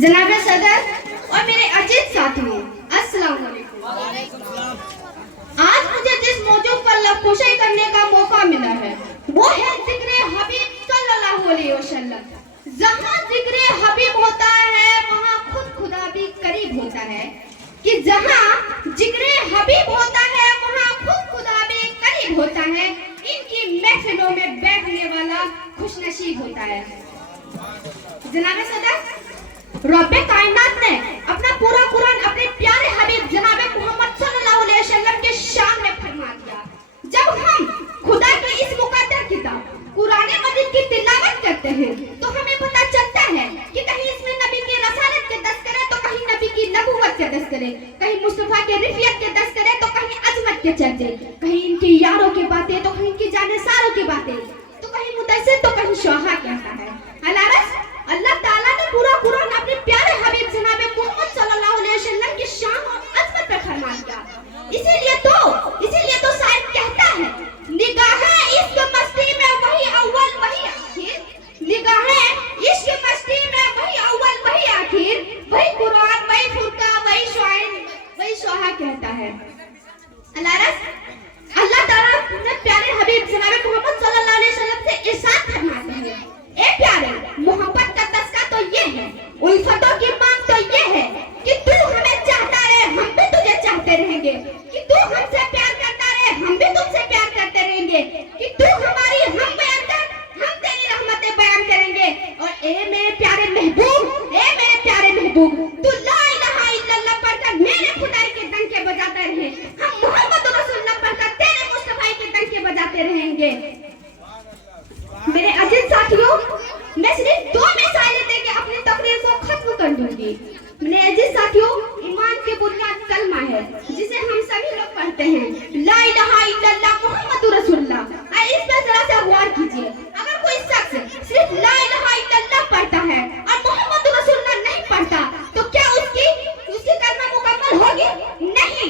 जनाब सदर और मेरे अजीज साथियों, अस्सलाम वालेकुम। आज मुझे जिस मौजू पर लफ्ज़ करने का मौका मिला है वो है जिक्र हबीब सल्लल्लाहु अलैहि वसल्लम। जहाँ जिक्र हबीब होता है वहाँ खुद खुदा भी करीब होता है, कि जहाँ जिक्र हबीब होता है वहाँ खुद खुदा भी करीब होता है। इनकी महफिलों में बैठने वाला खुशनसीब होता है। जनाब सदर, रब्बे कायनात ने अपना पूरा कुरान अपने प्यारे हबीब जनाब मोहम्मद सल्लल्लाहु अलैहि वसल्लम के शान में फरमा दिया। जब हम खुदा की इस मुकद्दर किताब कुरान मजीद की तिलावत करते हैं तो हमें पता चलता है कि कहीं इसमें नबी की रसालत के तज़किरे तो कहीं नबी की नबूवत के तज़किरे, कहीं मुस्तफा के रिफियत के तज़किरे तो कहीं अजमत के चर्चे, कहीं इनकी यारों की बातें तो कहीं इनकी जानिसारों की बातें, तो कहीं मुदस्सिर तो कहीं शोहा कहता है। अलारस अल्लाह ताला ने पूरा कुरान अपने प्यारे हबीब जनाब मोहम्मद सल्लल्लाहु अलैहि वसल्लम की शान और अज़मत पर फरमा दिया। इसीलिए तो शायद कहता है, निगाहें इश्क मस्ती में वही अव्वल वही आखिर, निगाहें इश्क मस्ती में वही अव्वल वही आखिर, वही कुरान वही फुरका वही शुआइन वही शोहा कहता है। अलारस अल्लाह ताला ने प्यारे हबीब जनाब मोहम्मद सल्लल्लाहु अलैहि वसल्लम से इरशाद फरमाते हैं, ए प्यारे, मोहब्बत का तस्का तो ये है, उल्फतों की मांग तो ये है कि तू हमें चाहता रहे, हम भी तुझे चाहते रहेंगे, कि तू हमसे प्यार करता रहे, हम भी तुझसे प्यार करते रहेंगे, कि तू हमारी हम बयान कर, हम तेरी रहमतें बयान करेंगे। और ए मेरे प्यारे महबूब, तू ला इलाहा इल्लल्लाह पढ़कर मेरे खुदाई के डंके बजाते रहे, हम मोहम्मद रसूलुल्लाह पढ़कर तेरे मुस्तफा के डंके बजाते रहेंगे। मेरे अजीज साथियों, मैं सिर्फ दो मिसालें देके अपनी तकरीर को खत्म कर दूंगी। मेरे अजीज साथियों, ईमान की बुनियाद कलमा है जिसे हम सभी लोग पढ़ते हैं, ला इलाहा इल्लल्लाह मुहम्मदुर रसूलुल्लाह। इस पर जरा सा गौर कीजिए, अगर कोई शख्स सिर्फ ला इलाहा इल्लल्लाह पढ़ता है और मुहम्मदुर रसूलुल्लाह नहीं पढ़ता तो क्या उसकी कलमा मुकम्मल होगी? नहीं,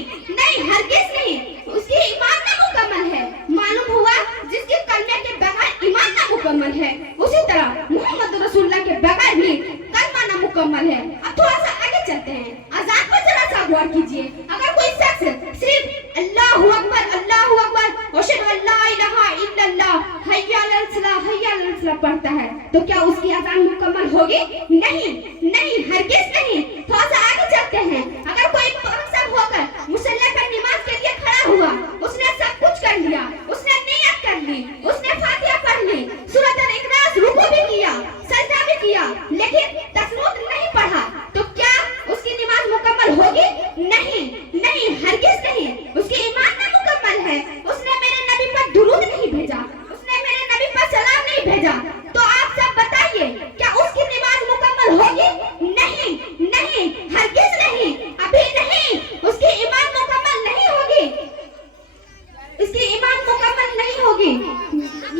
हरगिज़ नहीं, उसकी ईमान नामुकम्मल है। मालूम हुआ जिसके कलमे के बगैर ईमान नामुकम्मल है, उसी तरह मोहम्मद रसूलुल्लाह के बगैर भी कलमा नामुकम्मल है। अब थोड़ा सा आगे चलते हैं, अज़ान पर जरा सा गौर कीजिए। अगर कोई शख्स सिर्फ अल्लाहु अकबर अशहदु अल्ला इलाहा इल्लल्लाह हय्या अलल सलाह पढ़ता है तो क्या उसकी अज़ान मुकम्मल होगी? नहीं, हरगिज़ नहीं। थोड़ा सा आगे चलते हैं, अगर कोई सब होकर मुसल्ला पर नमाज के लिए खड़ा हुआ, उसने सब कुछ कर लिया, उसने नियत कर ली, उसने फातिहा पढ़ ली, सूरत अल-इखलास रुकू भी किया, सजदा भी किया, लेकिन तशहुद नहीं पढ़ा तो क्या उसकी नमाज मुकम्मल होगी? नहीं, हरगिज़ नहीं, उसकी ईमान नामुकम्मल है। उसने मेरे नबी पर दुरूद नहीं भेजा, उसने मेरे नबी पर सलाम नहीं भेजा, तो आप सब बताइए क्या उसकी नमाज मुकम्मल होगी? नहीं, हरगिज़ नहीं, अभी नहीं, उसकी ईमान मुकम्मल नहीं होगी, इसकी ईमान मुकम्मल नहीं होगी।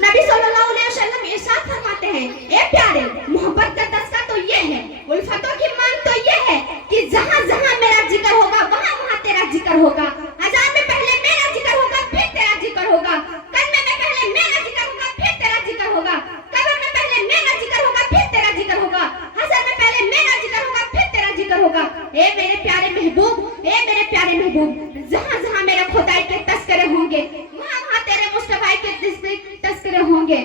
नबी सल्लल्लाहु अलैहि वसल्लम इरशाद फरमाते हैं, ए प्यारे, मोहब्बत का तस्का तो ये है, उल्फतों की मांग तो ये है कि जहाँ जहाँ मेरा जिक्र होगा वहाँ वहाँ तेरा जिक्र होगा। अज़ान में पहले मेरा जिक्र होगा, फिर तेरा जिक्र होगा, कलमे में पहले मेरा जिक्र होगा, फिर तेरा जिक्र होगा, कब्र में पहले मेरा जिक्र होगा, फिर तेरा जिक्र होगा, हशर में पहले मेरा जिक्र होगा, फिर तेरा जिक्र होगा। ए मेरे प्यारे महबूब, जहाँ जहाँ मेरे खुदाई के तज़किरे होंगे वहाँ वहाँ तेरे मुस्तफा के तज़किरे होंगे।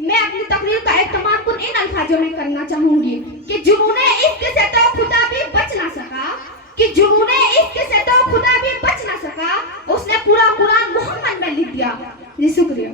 मैं अपनी तकरीर का इख्तिताम इन अल्फाजों में करना चाहूंगी कि जुनूने इश्क से तो खुदा भी बच ना सका, उसने पूरा कुरान मोहम्मद में लिख दिया। जी शुक्रिया।